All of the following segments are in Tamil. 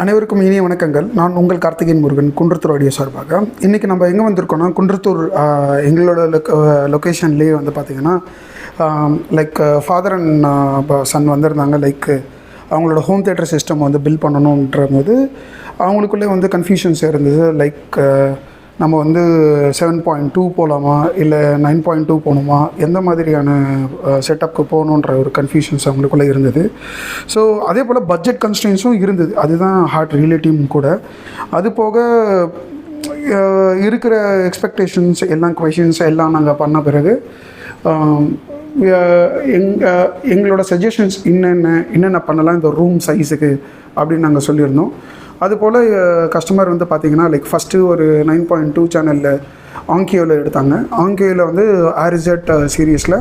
அனைவருக்கும் இனிய வணக்கங்கள். நான் உங்கள் கார்த்திகேயன் முருகன், குன்றத்தூர் ஆடியோ சார்பாக. இன்றைக்கி நம்ம எங்கே வந்திருக்கோன்னா, குன்றத்தூர் எங்களோட லொக்கேஷன்லேயே வந்து பார்த்திங்கன்னா லைக் ஃபாதர் அண்ட் சன் வந்திருந்தாங்க. லைக் அவங்களோட ஹோம் தியேட்டர் சிஸ்டம் வந்து பில்ட் பண்ணணுன்ற போது அவங்களுக்குள்ளே வந்து கன்ஃபியூஷன்ஸ் இருந்தது. லைக் நம்ம வந்து 7.2 போகலாமா இல்லை 9.2 போகணுமா, எந்த மாதிரியான செட்டப்புக்கு போகணுன்ற ஒரு கன்ஃபியூஷன்ஸ் அவங்களுக்குள்ளே இருந்தது. ஸோ அதே போல் பட்ஜெட் கன்ஸ்ட்ரெயின்ஸும் இருந்தது. அதுதான் ஹார்ட் ரிலேட்டிவும் கூட. அது போக இருக்கிற எக்ஸ்பெக்டேஷன்ஸ் எல்லாம் கொஷின்ஸ் எல்லாம் நாங்கள் பண்ண பிறகு எங்களோட சஜஷன்ஸ் என்னென்ன பண்ணலாம் இந்த ரூம் சைஸுக்கு அப்படின்னு நாங்கள் சொல்லியிருந்தோம். அதுபோல் கஸ்டமர் வந்து பார்த்திங்கன்னா லைக் ஃபஸ்ட்டு ஒரு 9.2 சேனலில் ஆங்கியோவில் எடுத்தாங்க. ஆங்கியோவில் வந்து ஆரிசெட் சீரீஸில்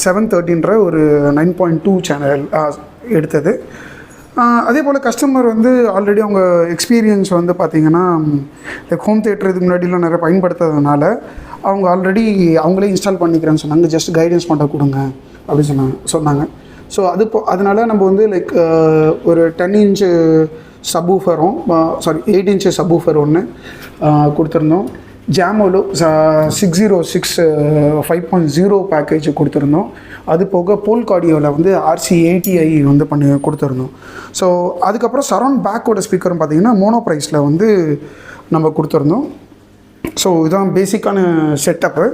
713 ஒரு 9.2 சேனல் எடுத்தது. அதே போல் கஸ்டமர் வந்து ஆல்ரெடி அவங்க எக்ஸ்பீரியன்ஸ் வந்து பார்த்திங்கன்னா லைக் ஹோம் தியேட்டர் இதுக்கு முன்னாடிலாம் நிறைய பயன்படுத்துறதுனால அவங்க ஆல்ரெடி அவங்களே இன்ஸ்டால் பண்ணிக்கிறேன்னு சொன்னாங்க. ஜஸ்ட் கைடன்ஸ் மட்டும் கொடுங்க அப்படின்னு சொன்னாங்க. ஸோ அதனால் நம்ம வந்து லைக் ஒரு 10 இன்ச்சு சப்வூஃபரும் 8 இன்ச்சு சப்வூஃபர் ஒன்று கொடுத்துருந்தோம். ஜாமோலோ 606 5.0 பேக்கேஜ் கொடுத்துருந்தோம். அது போக போல்க் ஆடியோவில் வந்து RC80i வந்து பண்ணி கொடுத்துருந்தோம். ஸோ அதுக்கப்புறம் சரௌண்ட் பேக்கோட ஸ்பீக்கரும் பார்த்திங்கன்னா மோனோப்ரைஸில் வந்து நம்ம கொடுத்துருந்தோம். ஸோ இதுதான் பேசிக்கான செட்டப்பு.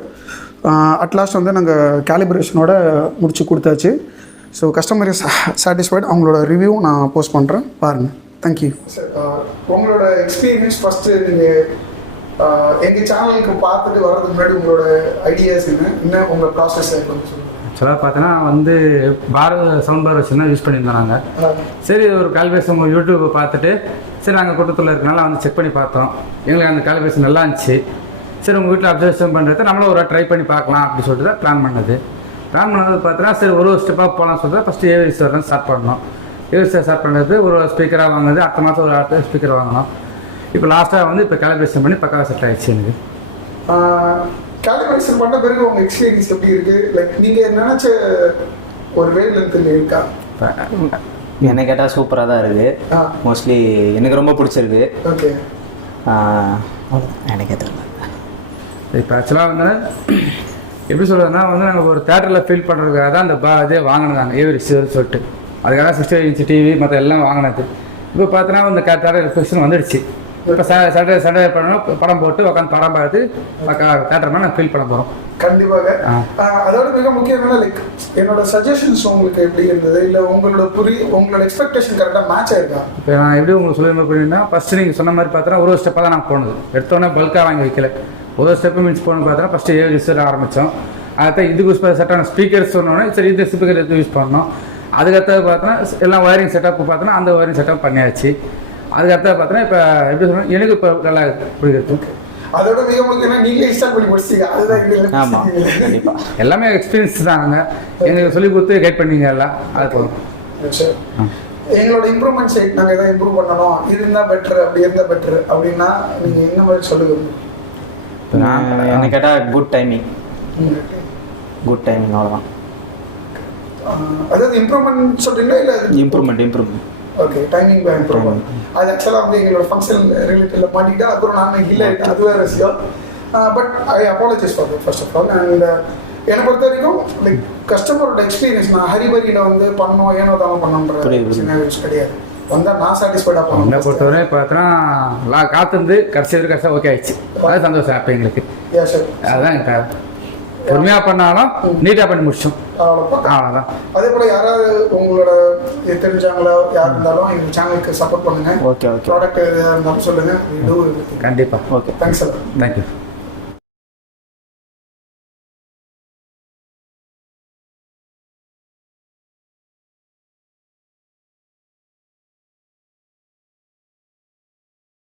அட்லாஸ்ட் வந்து நாங்கள் கேலிப்ரேஷனோட முடிச்சு கொடுத்தாச்சு. So customer is satisfied. அவங்களோட ரிவ்யூ நான் போஸ்ட் பண்ணுறேன், பாருங்கள். Thank you sir. உங்களோட எக்ஸ்பீரியன்ஸ் ஃபஸ்ட்டு நீங்கள் எங்கள் சேனலுக்கு பார்த்துட்டு வர்றதுக்கு முன்னாடி உங்களோட ஐடியாஸ் என்ன உங்கள் ப்ராசஸ் கொஞ்சம் சொல்லுங்கள். ஆக்சுவலாக பார்த்தோன்னா வந்து சவுண்ட் பார் வச்சு தான் யூஸ் பண்ணியிருந்தோம் நாங்கள். சரி, ஒரு கால்குலேஷன் உங்கள் யூடியூப்பை பார்த்துட்டு சரி நாங்கள் கூட்டத்தில் இருக்கனால வந்து செக் பண்ணி பார்த்தோம். எங்களுக்கு அந்த கால்குலேஷன் நல்லா இருந்துச்சு. சரி உங்கள் வீட்டில் அப்சர்வேஷன் பண்ணுறது நம்மளும் ஒரு ட்ரை பண்ணி பார்க்கலாம் அப்படின்னு சொல்லிட்டு தான் பிளான் பண்ணது பார்த்தோன்னா சரி ஒரு ஸ்டெப்பாக போகலான்னு சொல்லிட்டு ஃபஸ்ட்டு ஏவிஎஸ் தான் ஸ்டார்ட் பண்ணோம். ஏவிஎஸ் ஸ்டார்ட் பண்ணுறது ஒரு ஸ்பீக்கராக வாங்குது. அடுத்த மாதம் ஒரு அடுத்த ஸ்பீக்கர் வாங்கினோம். இப்போ லாஸ்ட்டாக வந்து இப்போ கேலிப்ரேஷன் பண்ணி பக்காவாக செட் ஆகிடுச்சு. எனக்கு கேலிப்ரேஷன் பண்ண பிறகு உங்கள் எக்ஸ்பீரியன்ஸ் எப்படி இருக்குது? லைக் நீங்கள் நினச்ச ஒரு வேவ் லென்த்தில் இருக்கா? என்ன கேட்டால் சூப்பராக தான் இருக்குது. மோஸ்ட்லி எனக்கு ரொம்ப பிடிச்சிருக்கு. ஓகே, எனக்கே தெரியல. இப்போ ஆக்சுவலாக வந்து எப்படி சொல்கிறதுனா வந்து நாங்கள் ஒரு தேட்டரில் ஃபீல் பண்ணுறதுக்காக தான் அந்த இதே வாங்கினாங்க ஏவிஎஸ் சொல்லிட்டு. அதுக்காக 60 இன்ச்சு டிவி மற்ற எல்லாம் வாங்கினது. இப்போ பார்த்தோன்னா இந்த தேட்டர் ரிஃப்ளெக்ஷன் வந்துடுச்சு. இப்போ சண்டே பண்ணணும், படம் போட்டு உட்காந்து படம் பார்த்து தேட்டர் மாதிரி நாங்கள் ஃபீல் பண்ண போகிறோம். கண்டிப்பாக. அதோட மிக முக்கியமான லைக் என்னோட சஜஷன்ஸ் உங்களுக்கு எப்படி இருந்தது, இல்லை உங்களோட எக்ஸ்பெக்டேஷன் கரெக்டாக மேட்ச் ஆயிருக்கா? இப்போ நான் எப்படி உங்களுக்கு சொல்லியிருந்த அப்படின்னா ஃபஸ்ட்டு நீங்கள் சொன்ன மாதிரி பார்த்தோன்னா ஒரு ஸ்டெப்பாக தான் நான் போனது. எடுத்தோடனே பல்காக வாங்கி வைக்கல. ஒரு ஸ்டெப்பு மீன்ஸ் போகணும்னு பார்த்தோன்னா ஃபஸ்ட்டு ஏவிஎஸ் ஆரம்பித்தோம். அதுதான் இதுக்கு செட்டான ஸ்பீக்கர்ஸ் சொன்னோன்னே சரி இந்த ஸ்பீக்கர் எடுத்து யூஸ் பண்ணோம். அதுக்கடுத்தது பார்த்தோன்னா எல்லாம் ஒயரிங் செட்டப் பார்த்தோன்னா அந்த ஒயரிங் செட்டப் பண்ணியாச்சு. அதுக்கடுத்தது பார்த்தோன்னா இப்போ எப்படி சொல்கிறேன் எனக்கு இப்போ நல்லா பிடிக்கிறது. அதோட மிக முக்கியமாக நீங்களே இன்ஸ்டால் பண்ணி முடிச்சிங்க. அதுதான். ஆமாம், கண்டிப்பாக எல்லாமே எக்ஸ்பீரியன்ஸ் தாங்க. எங்களுக்கு சொல்லி கொடுத்து கைட் பண்ணிங்க எல்லாம். அது போதும். எங்களோட இம்ப்ரூவ்மெண்ட் சைட் நாங்கள் எதாவது இம்ப்ரூவ் பண்ணணும், இது இருந்தால் பெட்ரு அப்படி இருந்தால் பெட்ரு அப்படின்னா நீங்கள் என்ன மாதிரி சொல்லுங்கள்? என்ன கேட்டால் குட் டைமிங் அவ்வளோதான். அதாவது இம்ப்ரூவ்மெண்ட் சொல்கிறீங்களா இல்லை improvement okay, timing by improvement. அது ஆக்சுவலாக வந்து எங்களோட ஃபங்க்ஷன் ரிலேட்டடில் மாட்டிக்கிட்டா அப்புறம் நான் இல்லை, அது வேறு விஷயம். But I apologise for that first of all. And என்னை பொறுத்த வரைக்கும் லைக் கஸ்டமரோட எக்ஸ்பீரியன்ஸ் நான் ஹரிபரியில் வந்து பண்ணோம் ஏனோ தான் பண்ணணுன்ற சினாரியோஸ் கிடையாது. வந்தால் நான் சாட்டிஸ்ஃபைடாக பண்ணேன். என்னை பொறுத்தவரை பார்த்தோன்னா காத்திருந்து கடைசி ஓகே ஆயிடுச்சு. அது சந்தோஷம் அப்போ எங்களுக்கு. அதுதான் எனக்கு பொறுமையாக பண்ணாலும் நீட்டாக பண்ணி முடிச்சோம். அவ்வளோதான். அதே போல் யாராவது உங்களோட தெரிஞ்சவங்களோ யார் இருந்தாலும் எங்கள் சேனலுக்கு சப்போர்ட் பண்ணுங்கள். ஓகே, ப்ராடக்ட் எதாக இருந்தாலும் சொல்லுங்கள். கண்டிப்பாக. Okay, thanks sir. தேங்க்யூ.